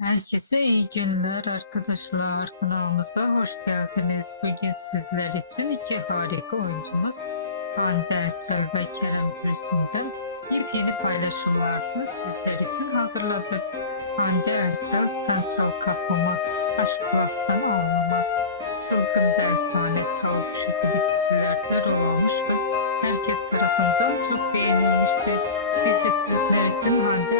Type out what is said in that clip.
Herkese iyi günler arkadaşlar. Kanalımıza hoş geldiniz. Bugün sizler için iki harika oyuncumuz Hande Erçel ve Kerem Gülsüm'den yepyeni paylaşımlarını sizler için hazırladık. Hande Erçel Sen Çal Kapımı Aşk Vaktan Olmaz Çılgın Dershane Çavuşu gibi dizilerde rol almış ve herkes tarafından çok beğenilmişti. Biz de sizler için Hande